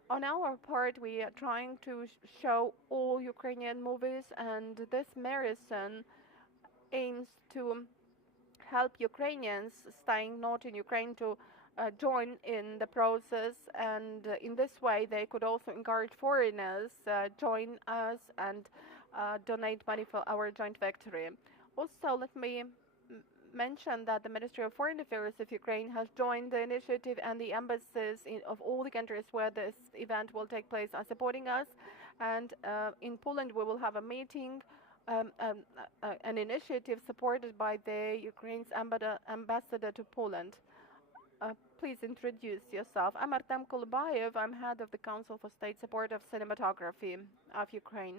On our part, we are trying to show all Ukrainian movies, and this marathon aims to help Ukrainians staying not in Ukraine to join in the process, and in this way they could also encourage foreigners join us and donate money for our joint victory. Also, let me mention that the Ministry of Foreign Affairs of Ukraine has joined the initiative, and the embassies of all the countries where this event will take place are supporting us. And in Poland we will have a meeting, an initiative supported by the Ukraine's ambassador to Poland. Please introduce yourself. I'm Artem Koliubaiev. I'm head of the Council for State Support of Cinematography of Ukraine.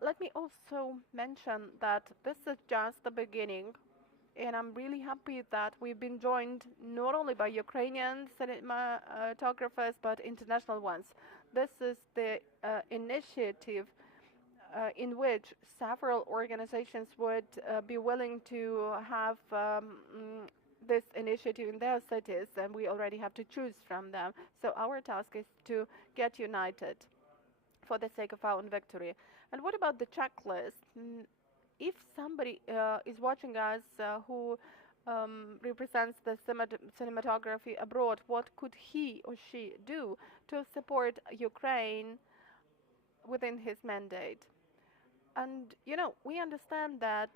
Let me also mention that this is just the beginning, and I'm really happy that we've been joined not only by Ukrainian cinematographers but international ones. This is the initiative in which several organizations would be willing to have this initiative in their cities, and we already have to choose from them. So our task is to get united for the sake of our own victory. And what about the checklist? If somebody is watching us who represents the cinematography abroad, what could he or she do to support Ukraine within his mandate? And, you know, we understand that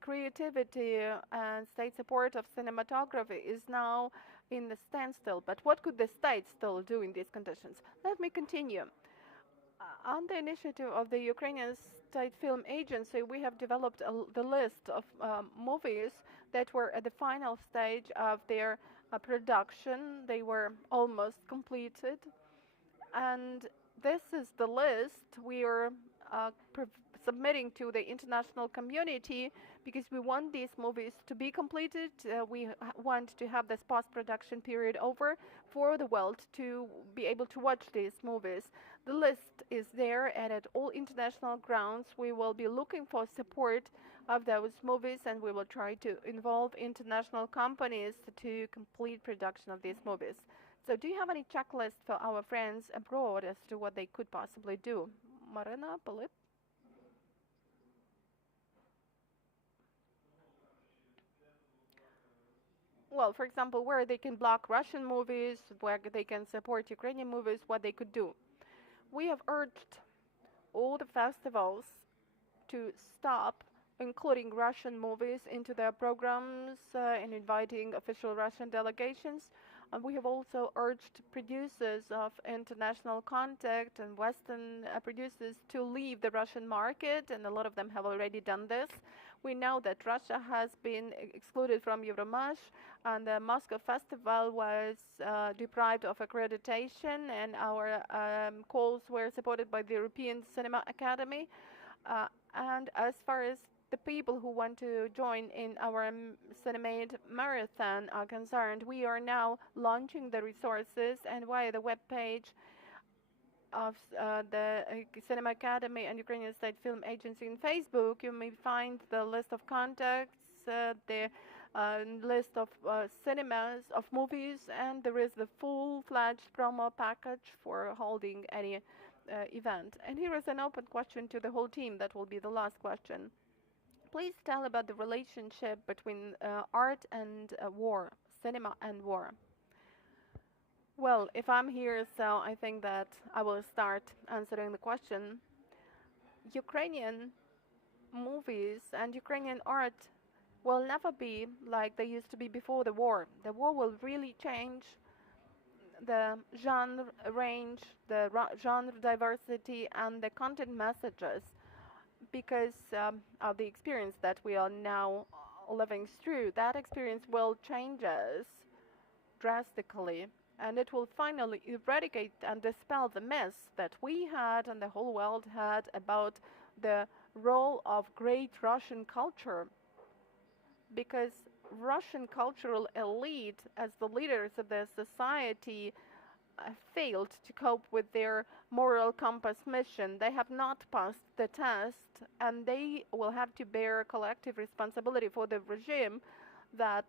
creativity and state support of cinematography is now in the standstill. But what could the state still do in these conditions? Let me continue. On the initiative of the Ukrainian State Film Agency, we have developed the list of movies that were at the final stage of their production. They were almost completed. And this is the list we are submitting to the international community because we want these movies to be completed. We want to have this post-production period over for the world to be able to watch these movies. The list is there, and at all international grounds we will be looking for support of those movies, and we will try to involve international companies to complete production of these movies. So do you have any checklist for our friends abroad as to what they could possibly do? Maryna, Philip? Well, for example, where they can block Russian movies, where they can support Ukrainian movies, what they could do. We have urged all the festivals to stop including Russian movies into their programs and inviting official Russian delegations. And we have also urged producers of international contact and Western producers to leave the Russian market, and a lot of them have already done this. We know that Russia has been excluded from Euromash, and the Moscow Festival was deprived of accreditation, and our calls were supported by the European Cinema Academy. And as far as the people who want to join in our CinemAid marathon are concerned, we are now launching the resources, and via the webpage of the Cinema Academy and Ukrainian State Film Agency in Facebook, you may find the list of contacts, the list of cinemas, of movies, and there is the full-fledged promo package for holding any event. And here is an open question to the whole team. That will be the last question. Please tell about the relationship between art and war, cinema and war. Well, if I'm here, so I think that I will start answering the question. Ukrainian movies and Ukrainian art will never be like they used to be before the war. The war will really change the genre range, the genre diversity, and the content messages, because of the experience that we are now living through. That experience will change us drastically, and it will finally eradicate and dispel the myths that we had and the whole world had about the role of great Russian culture, because Russian cultural elite, as the leaders of the society, failed to cope with their moral compass mission. They have not passed the test, and they will have to bear collective responsibility for the regime that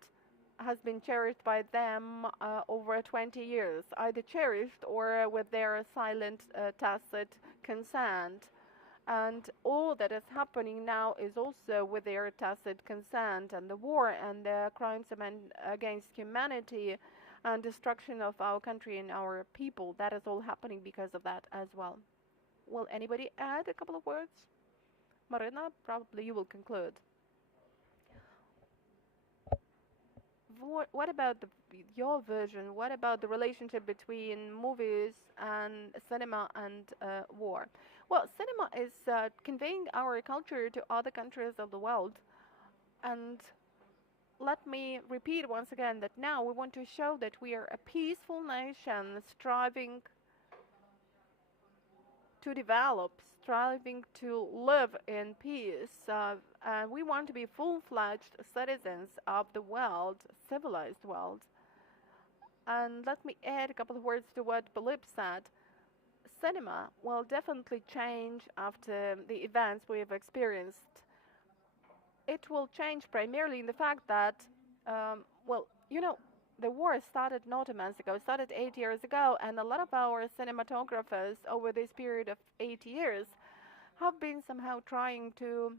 has been cherished by them over 20 years, either cherished or with their silent, tacit consent. And all that is happening now is also with their tacit consent, and the war and the crimes against humanity and destruction of our country and our people, that is all happening because of that as well. Will anybody add a couple of words? Maryna, probably you will conclude. What about your version? What about the relationship between movies and cinema and war? Well, cinema is conveying our culture to other countries of the world. And let me repeat once again that now we want to show that we are a peaceful nation striving to develop, striving to live in peace. And we want to be full-fledged citizens of the world, civilized world. And let me add a couple of words to what Filip said. Cinema will definitely change after the events we have experienced. It will change primarily in the fact that, well, you know, the war started not a month ago, started 8 years ago, and a lot of our cinematographers over this period of 8 years have been somehow trying to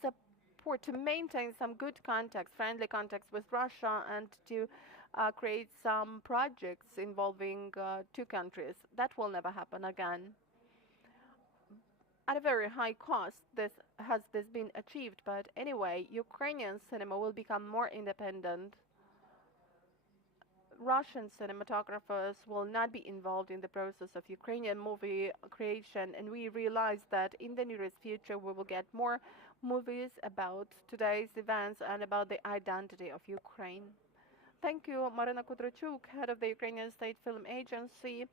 support, to maintain some good contacts, friendly contacts with Russia, and to create some projects involving two countries. That will never happen again. At a very high cost, this has been achieved, but anyway, Ukrainian cinema will become more independent. Russian cinematographers will not be involved in the process of Ukrainian movie creation, and we realize that in the nearest future we will get more movies about today's events and about the identity of Ukraine. Thank you, Maryna Kudrechuk, head of the Ukrainian State Film Agency,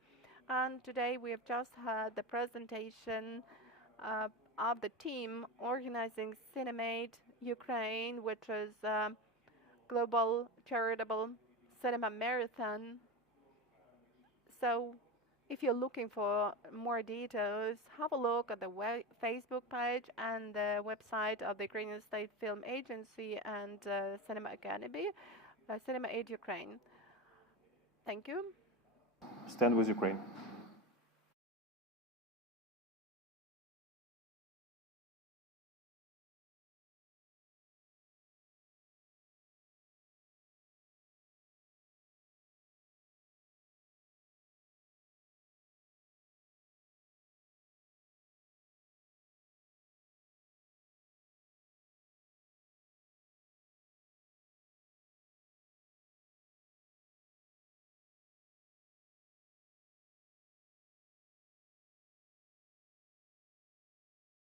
and today we have just had the presentation of the team organizing CinemAid Ukraine, which is a global charitable cinema marathon. So if you're looking for more details, have a look at the Facebook page and the website of the Ukrainian State Film Agency and Cinema Academy, CinemAid Ukraine. Thank you. Stand with Ukraine.